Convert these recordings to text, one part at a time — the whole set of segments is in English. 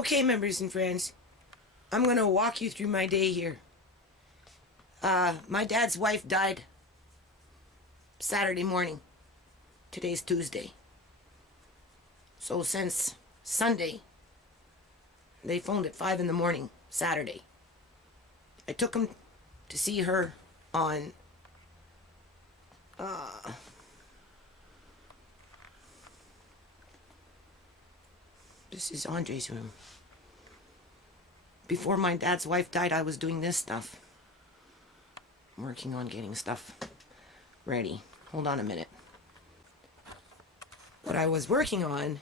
Okay, members and friends, I'm going to walk you through my day here. My dad's wife died Saturday morning. Today's Tuesday. So since Sunday, they phoned at 5 in the morning, Saturday. I took him to see her on this is Andre's room. Before my dad's wife died, I was doing this stuff. I'm working on getting stuff ready. Hold on a minute. What I was working on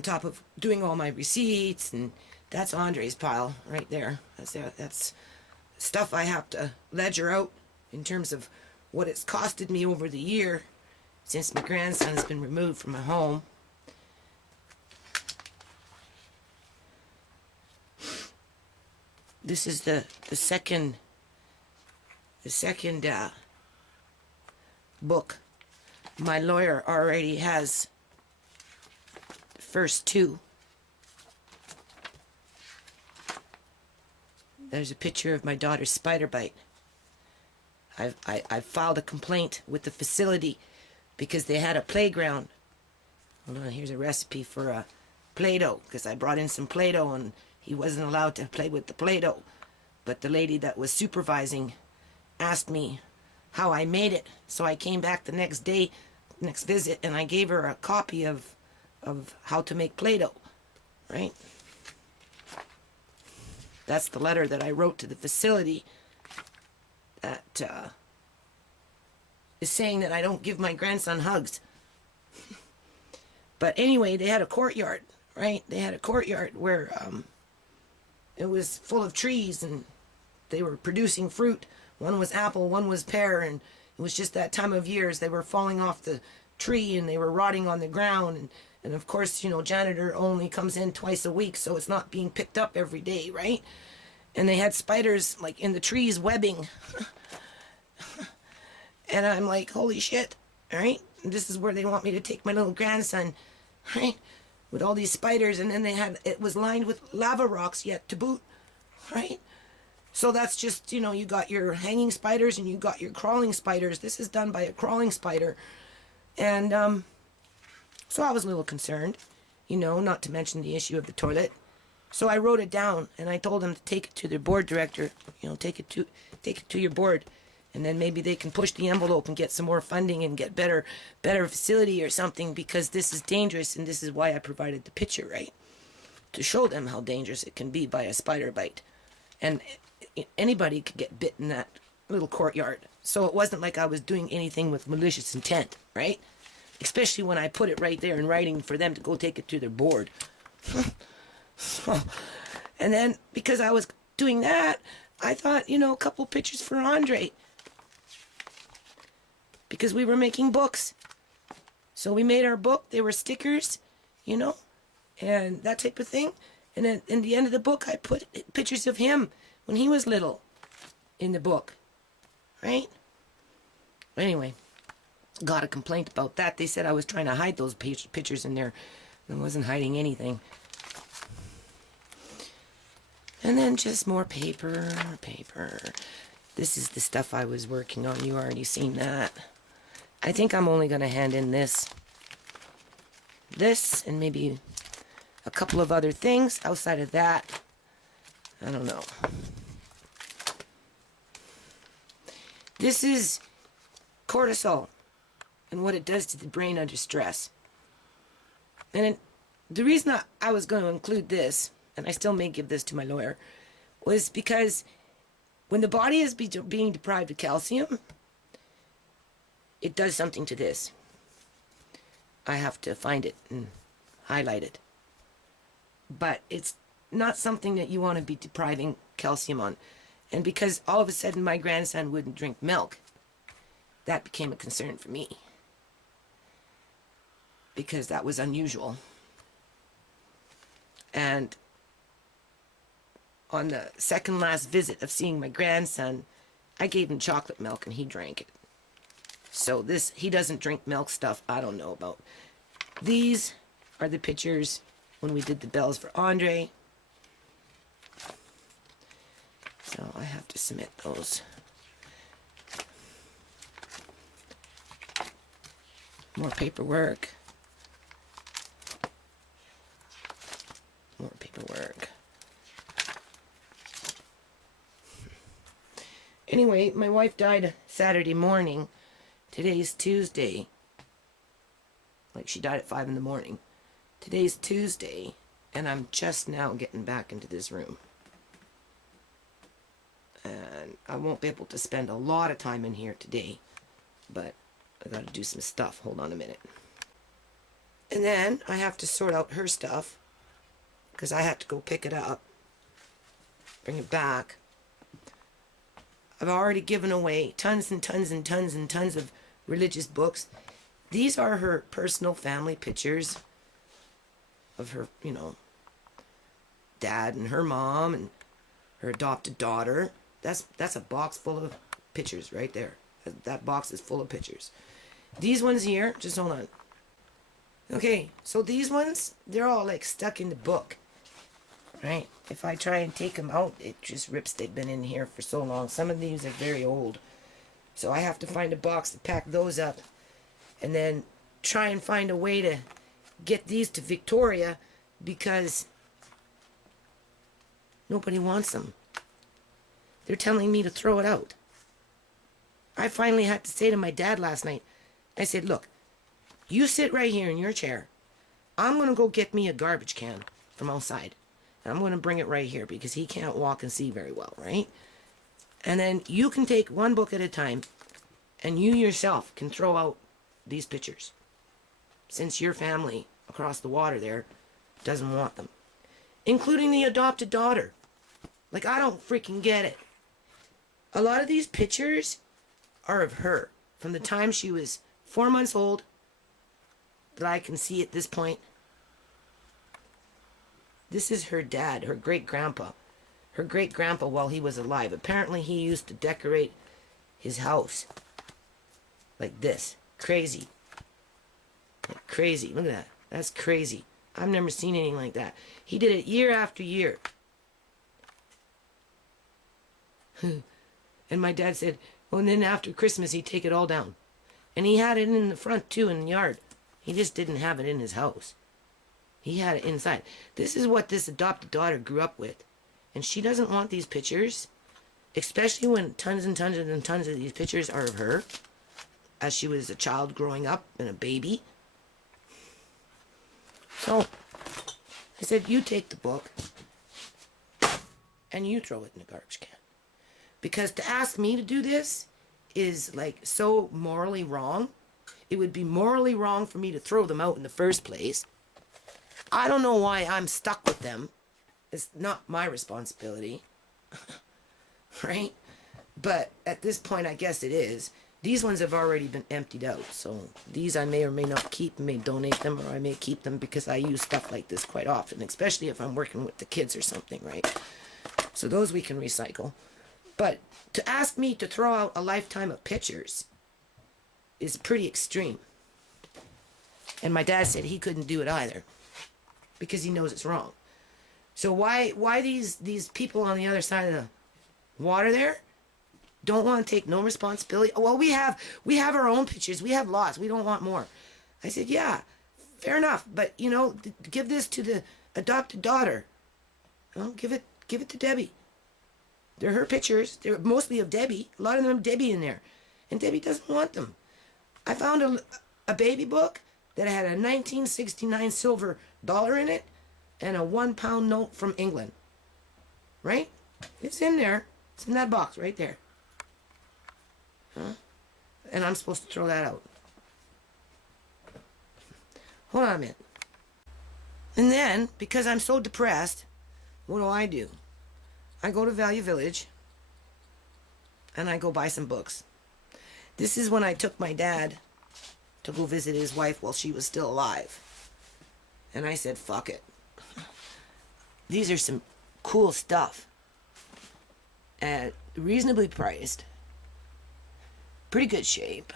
top of doing all my receipts, and that's Andre's pile right there. That's stuff I have to ledger out in terms of what it's costed me over the year since my grandson's been removed from my home. This is the second book. My lawyer already has the first two. There's a picture of my daughter's spider bite. I've filed a complaint with the facility because they had a playground. Hold on, here's a recipe for a Play-Doh, because I brought in some Play-Doh and he wasn't allowed to play with the Play-Doh. But the lady that was supervising asked me how I made it. So I came back the next day, next visit, and I gave her a copy of how to make Play-Doh, right? That's the letter that I wrote to the facility that is saying that I don't give my grandson hugs. But anyway, they had a courtyard, right? They had a courtyard where it was full of trees and they were producing fruit. One was apple, one was pear, and it was just that time of year as they were falling off the tree and they were rotting on the ground. And of course, you know, janitor only comes in twice a week, so it's not being picked up every day, right? And they had spiders like in the trees webbing. And I'm like, holy shit, right? And this is where they want me to take my little grandson, right? With all these spiders, and then it was lined with lava rocks yet to boot, right? So that's just, you know, you got your hanging spiders and you got your crawling spiders. This is done by a crawling spider. And so I was a little concerned, you know, not to mention the issue of the toilet. So I wrote it down and I told them to take it to their board director, you know, take it to your board, and then maybe they can push the envelope and get some more funding and get better facility or something, because this is dangerous, and this is why I provided the picture, right? To show them how dangerous it can be by a spider bite. And anybody could get bit in that little courtyard. So it wasn't like I was doing anything with malicious intent, right? Especially when I put it right there in writing for them to go take it to their board. And then because I was doing that, I thought, you know, a couple pictures for Andre, because we were making books. So we made our book. They were stickers, you know, and that type of thing. And then in the end of the book, I put pictures of him when he was little in the book, right? Anyway, got a complaint about that. They said I was trying to hide those pictures in there. I wasn't hiding anything. And then just more paper. This is the stuff I was working on. You already seen that. I think I'm only going to hand in this, and maybe a couple of other things. Outside of that, I don't know. This is cortisol and what it does to the brain under stress. And the reason I was going to include this, and I still may give this to my lawyer, was because when the body is being deprived of calcium, it does something to this. I have to find it and highlight it. But it's not something that you want to be depriving calcium on. And because all of a sudden my grandson wouldn't drink milk, that became a concern for me. Because that was unusual. And on the second last visit of seeing my grandson, I gave him chocolate milk and he drank it. So he doesn't drink milk stuff I don't know about. These are the pictures when we did the bells for Andre. So I have to submit those. More paperwork. More paperwork. Anyway, my wife died Saturday morning. Today's Tuesday. Like, she died at 5 in the morning. Today's Tuesday, and I'm just now getting back into this room. And I won't be able to spend a lot of time in here today, but I gotta do some stuff. Hold on a minute. And then I have to sort out her stuff, because I have to go pick it up, bring it back. I've already given away tons and tons and tons and tons of religious books. These are her personal family pictures of her, you know, dad and her mom and her adopted daughter. That's a box full of pictures right there. That box is full of pictures. These ones here, just hold on. Okay, so these ones, they're all like stuck in the book, right? If I try and take them out, it just rips. They've been in here for so long. Some of these are very old. So I have to find a box to pack those up and then try and find a way to get these to Victoria because nobody wants them. They're telling me to throw it out. I finally had to say to my dad last night, I said, look, you sit right here in your chair. I'm going to go get me a garbage can from outside. And I'm going to bring it right here because he can't walk and see very well, right? And then you can take one book at a time and you yourself can throw out these pictures. Since your family across the water there doesn't want them. Including the adopted daughter. Like, I don't freaking get it. A lot of these pictures are of her from the time she was 4 months old that I can see at this point. This is her dad, her great-grandpa. Her great-grandpa while he was alive. Apparently he used to decorate his house like this. Crazy. Like crazy. Look at that. That's crazy. I've never seen anything like that. He did it year after year. And my dad said, well, and then after Christmas he'd take it all down. And he had it in the front too, in the yard. He just didn't have it in his house. He had it inside. This is what this adopted daughter grew up with. And she doesn't want these pictures, especially when tons and tons and tons of these pictures are of her as she was a child growing up and a baby. So I said, you take the book and you throw it in the garbage can. Because to ask me to do this is like so morally wrong. It would be morally wrong for me to throw them out in the first place. I don't know why I'm stuck with them. It's not my responsibility. Right? But at this point, I guess it is. These ones have already been emptied out. So these I may or may not keep, may donate them, or I may keep them because I use stuff like this quite often, especially if I'm working with the kids or something, right? So those we can recycle. But to ask me to throw out a lifetime of pictures is pretty extreme. And my dad said he couldn't do it either because he knows it's wrong. So why these people on the other side of the water there don't want to take no responsibility? Well, we have our own pictures. We have lots. We don't want more. I said, yeah, fair enough. But, you know, give this to the adopted daughter. Well, give it to Debbie. They're her pictures. They're mostly of Debbie. A lot of them have Debbie in there. And Debbie doesn't want them. I found a baby book that had a 1969 silver dollar in it and a £1 note from England. Right? It's in there. It's in that box right there. Huh? And I'm supposed to throw that out. Hold on a minute. And then, because I'm so depressed, what do? I go to Value Village and I go buy some books. This is when I took my dad to go visit his wife while she was still alive. And I said, fuck it. These are some cool stuff. And reasonably priced. Pretty good shape.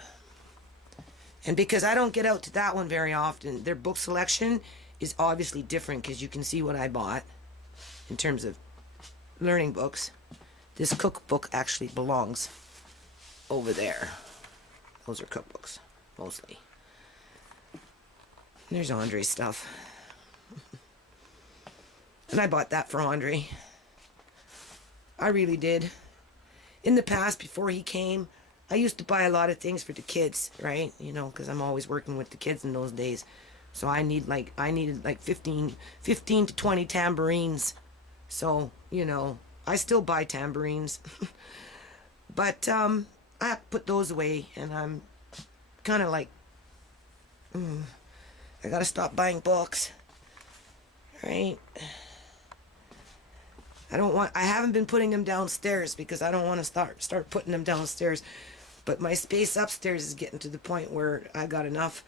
And because I don't get out to that one very often, their book selection is obviously different because you can see what I bought in terms of learning books. This cookbook actually belongs over there. Those are cookbooks, mostly. There's Andre's stuff. And I bought that for Andre. I really did. In the past, before he came, I used to buy a lot of things for the kids, right? You know, because I'm always working with the kids in those days. So I needed like 15 to 20 tambourines. So, you know, I still buy tambourines. But I have to put those away, and I'm kind of like, I gotta stop buying books, right? I haven't been putting them downstairs because I don't want to start putting them downstairs. But my space upstairs is getting to the point where I got enough.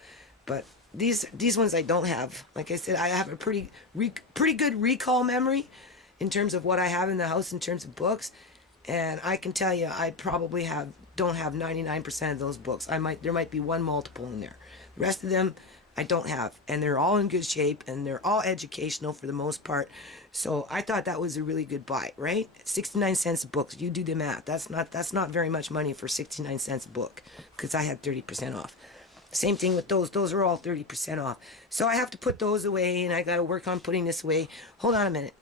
But these ones I don't have. Like I said, I have a pretty good recall memory in terms of what I have in the house in terms of books. And I can tell you, I probably don't have 99% of those books. There might be one multiple in there. The rest of them I don't have, and they're all in good shape, and they're all educational for the most part. So I thought that was a really good buy, right? 69 cents a book. You do the math. That's not very much money for 69 cents a book, because I had 30% off. Same thing with those. Those are all 30% off. So I have to put those away, and I got to work on putting this away. Hold on a minute.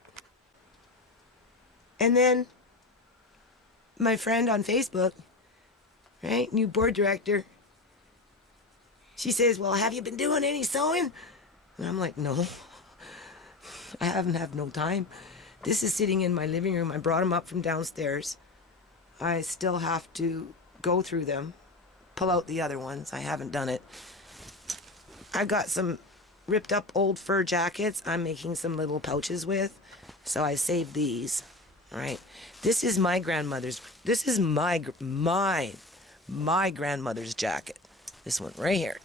And then my friend on Facebook, right, new board director, she says, well, have you been doing any sewing? And I'm like, no, I haven't had no time. This is sitting in my living room. I brought them up from downstairs. I still have to go through them, pull out the other ones. I haven't done it. I've got some ripped up old fur jackets I'm making some little pouches with. So I saved these. All right. This is my grandmother's. This is my grandmother's jacket. This one right here.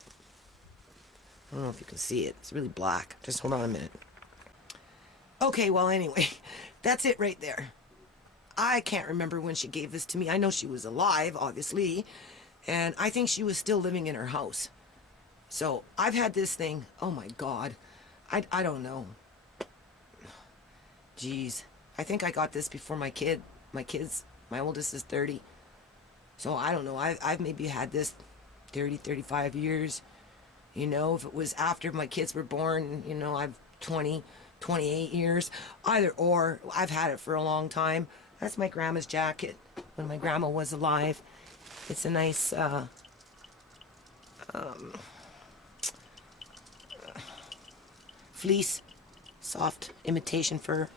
I don't know if you can see it. It's really black. Just hold on a minute. Okay, well, anyway, that's it right there. I can't remember when she gave this to me. I know she was alive, obviously, and I think she was still living in her house. So I've had this thing. Oh my God, I don't know. Jeez, I think I got this before my kids. My oldest is 30. So I don't know. I've maybe had this 30, 35 years. You know, if it was after my kids were born, you know, I've 20, 28 years. Either or, I've had it for a long time. That's my grandma's jacket when my grandma was alive. It's a nice fleece, soft imitation fur.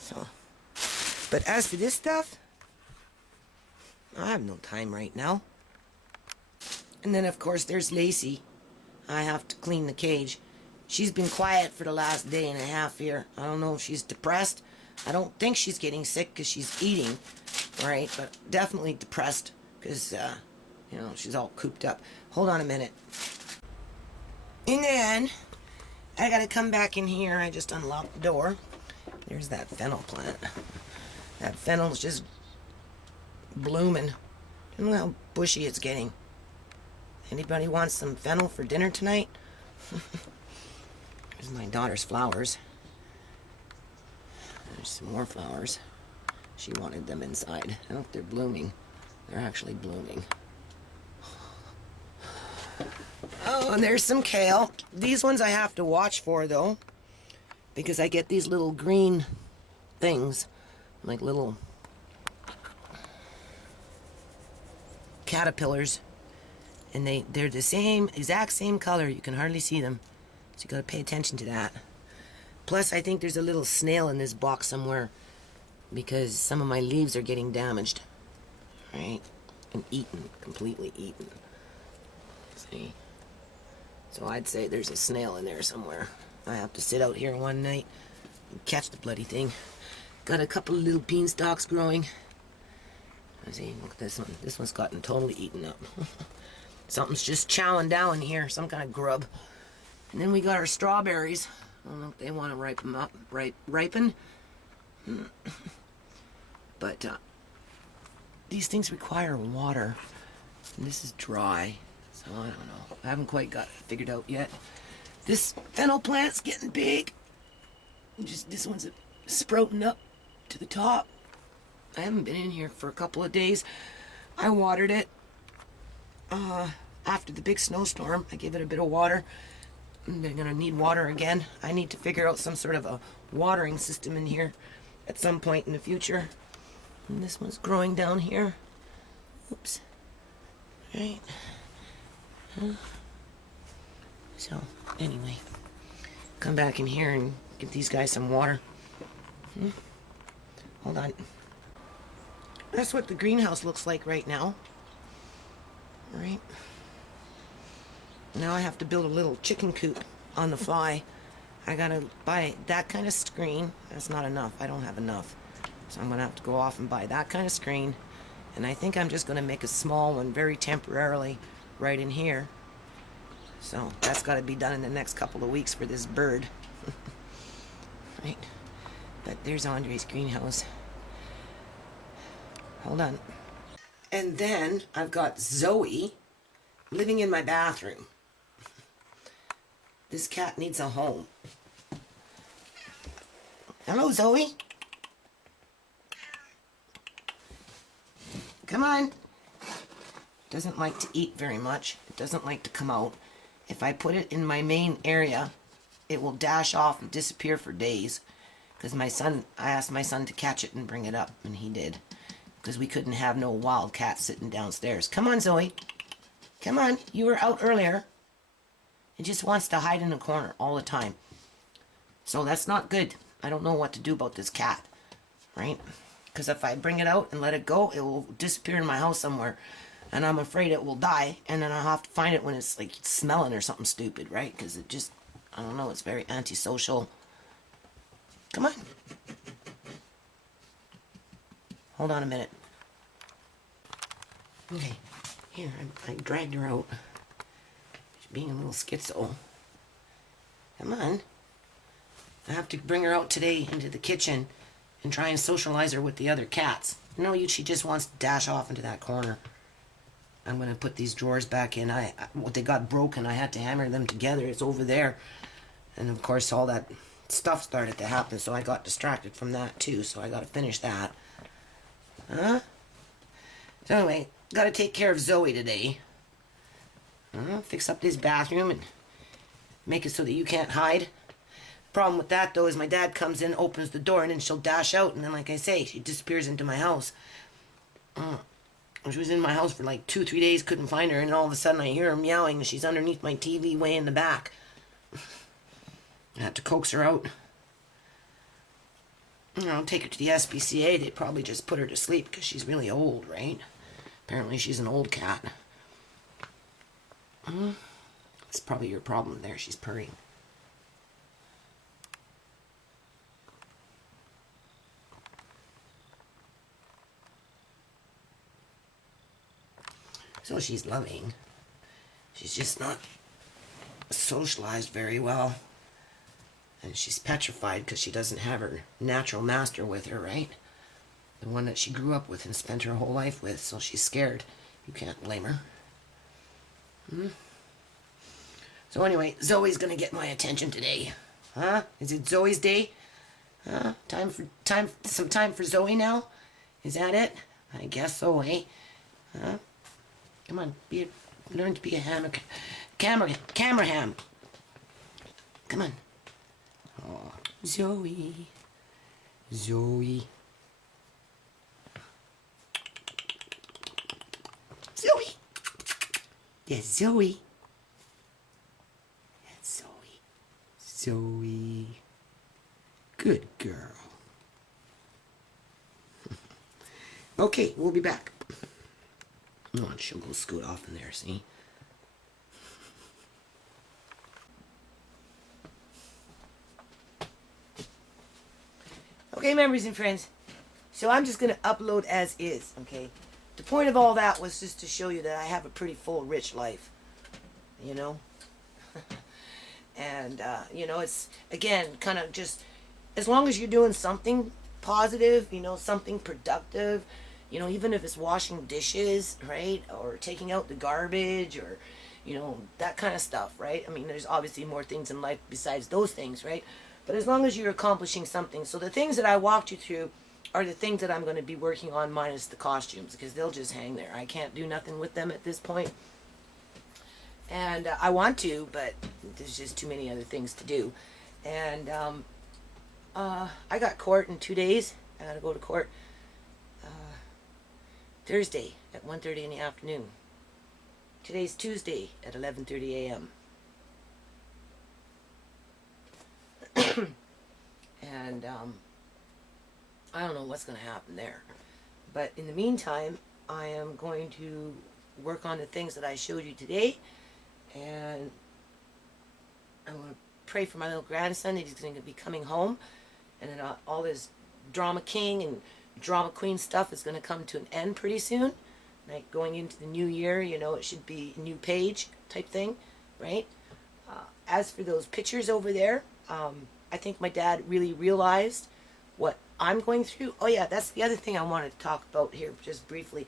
So, but as for this stuff, I have no time right now. And then, of course, there's Lacey. I have to clean the cage. She's been quiet for the last day and a half here. I don't know if she's depressed. I don't think she's getting sick because she's eating, right? But definitely depressed because, you know, she's all cooped up. Hold on a minute. In the end, I got to come back in here. I just unlocked the door. There's that fennel plant. That fennel's just blooming. Look how bushy it's getting. Anybody wants some fennel for dinner tonight? There's my daughter's flowers. There's some more flowers. She wanted them inside. I don't know if they're blooming. They're actually blooming. Oh, and there's some kale. These ones I have to watch for, though, because I get these little green things, like little caterpillars. And they're the exact same color. You can hardly see them. So you gotta pay attention to that. Plus, I think there's a little snail in this box somewhere because some of my leaves are getting damaged. Right? And eaten. Completely eaten. See? So I'd say there's a snail in there somewhere. I have to sit out here one night and catch the bloody thing. Got a couple of little beanstalks growing. Let's see, look at this one. This one's gotten totally eaten up. Something's just chowing down here, some kind of grub. And then we got our strawberries. I don't know if they want to ripen. But these things require water. And this is dry. So I don't know. I haven't quite got it figured out yet. This fennel plant's getting big. Just this one's sprouting up to the top. I haven't been in here for a couple of days. I watered it after the big snowstorm. I gave it a bit of water. They're gonna need water again. I need to figure out some sort of a watering system in here at some point in the future. And this one's growing down here. Oops. Right. So, anyway, come back in here and give these guys some water. Hold on. That's what the greenhouse looks like right now. All right. Now I have to build a little chicken coop on the fly. I gotta buy that kind of screen. That's not enough. I don't have enough. So I'm gonna have to go off and buy that kind of screen. And I think I'm just gonna make a small one very temporarily right in here. So that's gotta be done in the next couple of weeks for this bird. Right. But there's Andre's greenhouse. Hold on. And then I've got Zoe living in my bathroom. This cat needs a home. Hello, Zoe. Come on. Doesn't like to eat very much. It doesn't like to come out. If I put it in my main area, it will dash off and disappear for days. Because I asked my son to catch it and bring it up, and he did. Because we couldn't have no wild cat sitting downstairs. Come on, Zoe. Come on. You were out earlier. It just wants to hide in the corner all the time. So that's not good. I don't know what to do about this cat. Right? Because if I bring it out and let it go, it will disappear in my house somewhere. And I'm afraid it will die. And then I'll have to find it when it's like smelling or something stupid, right? Because it just, I don't know, it's very antisocial. Come on. Hold on a minute. Okay. Here, I dragged her out. She's being a little schizo. Come on. I have to bring her out today into the kitchen and try and socialize her with the other cats. No, she just wants to dash off into that corner. I'm going to put these drawers back in. What they got broken, I had to hammer them together. It's over there. And of course, all that stuff started to happen, so I got distracted from that too, so I got to finish that. Huh? So anyway, got to take care of Zoe today. Fix up this bathroom and make it so that you can't hide. Problem with that though is my dad comes in, opens the door, and then she'll dash out, and then like I say, she disappears into my house. She was in my house for like 2-3 days, couldn't find her, and all of a sudden I hear her meowing, and she's underneath my TV way in the back. I had to coax her out. Take her to the SPCA. They'd probably just put her to sleep because she's really old, right? Apparently she's an old cat. That's probably your problem there. She's purring. So she's loving. She's just not socialized very well. And she's petrified because she doesn't have her natural master with her, right? The one that she grew up with and spent her whole life with, so she's scared. You can't blame her. So anyway, Zoe's gonna get my attention today. Huh? Is it Zoe's day? Huh? Some time for Zoe now? Is that it? I guess so, eh? Huh? Come on, learn to be a camera ham. Come on. Oh, Zoe. Zoe. Zoe. Yes, Zoe. That's Zoe. Zoe. Good girl. Okay, we'll be back. Come on, she'll go scoot off in there, see? Okay, members and friends, so I'm just going to upload as is, okay? The point of all that was just to show you that I have a pretty full, rich life, you know? And, it's, again, kind of just, as long as you're doing something positive, something productive, even if it's washing dishes, right? Or taking out the garbage or, you know, that kind of stuff, right? I mean, there's obviously more things in life besides those things, right? But as long as you're accomplishing something. So the things that I walked you through are the things that I'm going to be working on minus the costumes, because they'll just hang there. I can't do nothing with them at this point. And I want to, but there's just too many other things to do. And I got court in 2 days. I got to go to court Thursday at 1:30 in the afternoon. Today's Tuesday at 11:30 a.m. And I don't know what's going to happen there. But in the meantime, I am going to work on the things that I showed you today. And I'm going to pray for my little grandson that he's going to be coming home. And then all this drama king and drama queen stuff is going to come to an end pretty soon. Like going into the new year, you know, it should be a new page type thing, right? As for those pictures over there, I think my dad really realized what I'm going through. Oh yeah, that's the other thing I wanted to talk about here just briefly.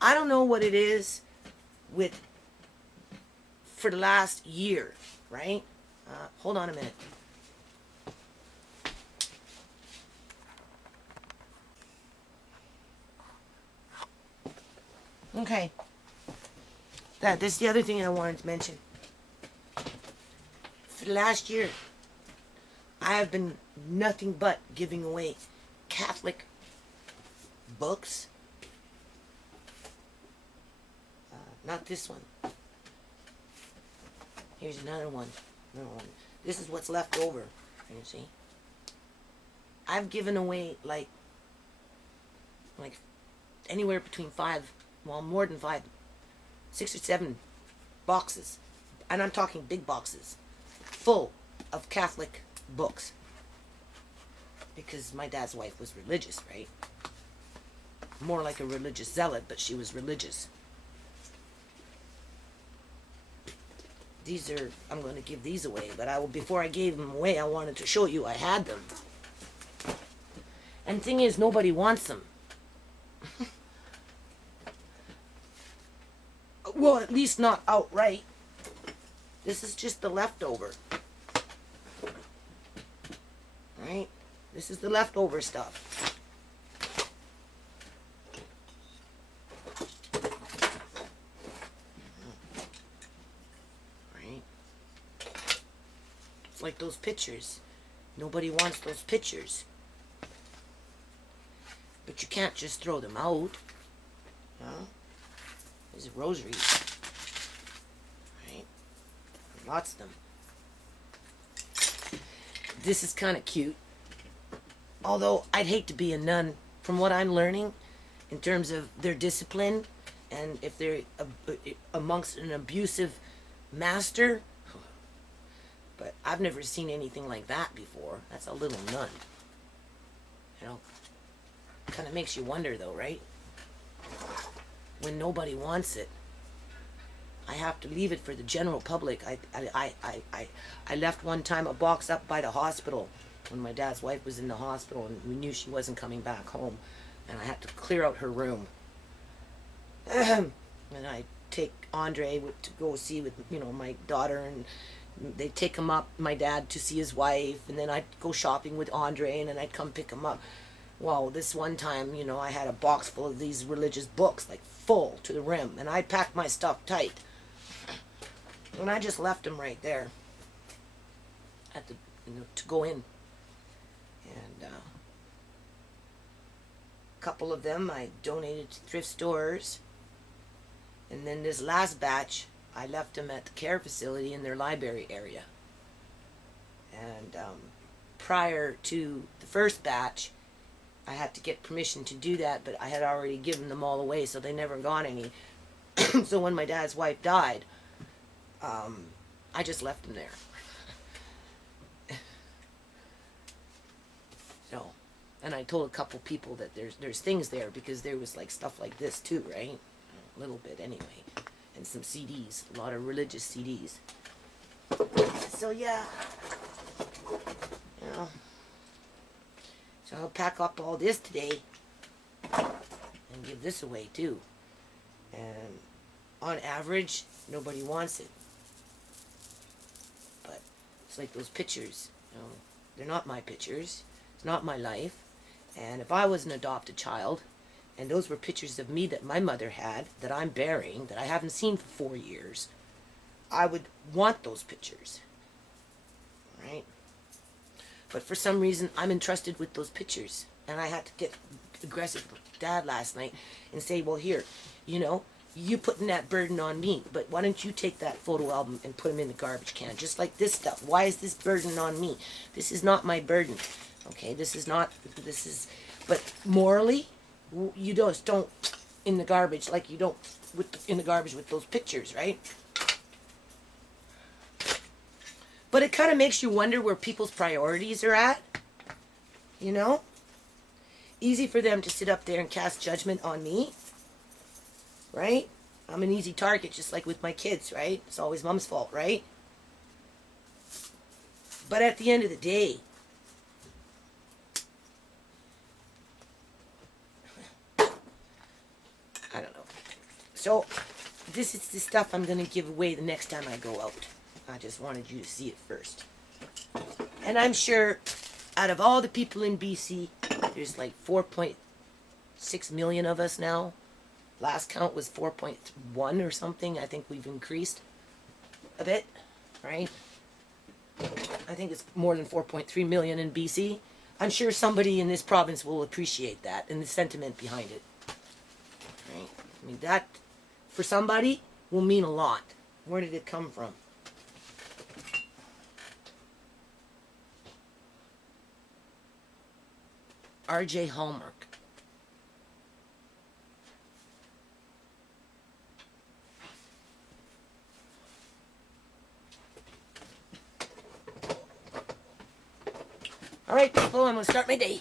I don't know what it is with for the last year, right? Hold on a minute. Okay. This is the other thing I wanted to mention. For the last year, I have been nothing but giving away Catholic books. Not this one. Here's another one. This is what's left over. You see? I've given away like anywhere between more than 5, 6 or 7 boxes. And I'm talking big boxes. Full of Catholic books. Because my dad's wife was religious, right? More like a religious zealot, but she was religious. I'm going to give these away, but before I gave them away, I wanted to show you I had them. And the thing is, nobody wants them. Well, at least not outright. This is just the leftover. Right? This is the leftover stuff. Right? It's like those pictures. Nobody wants those pictures. But you can't just throw them out. No? There's rosaries. Right? Lots of them. This is kind of cute. Although I'd hate to be a nun. From what I'm learning in terms of their discipline, and if they're amongst an abusive master, but I've never seen anything like that before. That's a little nun. You know? Kind of makes you wonder though, right? When nobody wants it, I have to leave it for the general public. I left one time a box up by the hospital when my dad's wife was in the hospital, and we knew she wasn't coming back home, and I had to clear out her room. And I take Andre to go see with my daughter, and they take him up, my dad, to see his wife, and then I'd go shopping with Andre, and then I'd come pick him up. Well, this one time, I had a box full of these religious books, like full to the rim, and I packed my stuff tight. And I just left them right there at the, to go in. And a couple of them I donated to thrift stores. And then this last batch, I left them at the care facility in their library area. And prior to the first batch, I had to get permission to do that, but I had already given them all away, so they never got any. So when my dad's wife died, I just left them there. So, and I told a couple people that there's things there, because there was like stuff like this too, right? A little bit anyway, and some CDs, a lot of religious CDs. So yeah, so I'll pack up all this today and give this away too. And on average, nobody wants it. But it's like those pictures, you know, they're not my pictures. It's not my life. And if I was an adopted child, and those were pictures of me that my mother had, that I'm burying, that I haven't seen for 4 years, I would want those pictures. Right? But for some reason, I'm entrusted with those pictures. And I had to get aggressive with Dad last night and say, well, here, you know, you putting that burden on me, but why don't you take that photo album and put them in the garbage can, just like this stuff. Why is this burden on me? This is not my burden. Okay, this is, but morally, you just don't in the garbage like you don't in the garbage with those pictures, right? But it kind of makes you wonder where people's priorities are at, you know? Easy for them to sit up there and cast judgment on me, right? I'm an easy target, just like with my kids, right? It's always mom's fault, right? But at the end of the day, I don't know. So, this is the stuff I'm going to give away the next time I go out. I just wanted you to see it first. And I'm sure out of all the people in BC, there's like 4.6 million of us now. Last count was 4.1 or something. I think we've increased a bit, right? I think it's more than 4.3 million in BC. I'm sure somebody in this province will appreciate that and the sentiment behind it. Right? I mean, that, for somebody, will mean a lot. Where did it come from? R.J. Hallmark. All right, people, I'm going to start my day.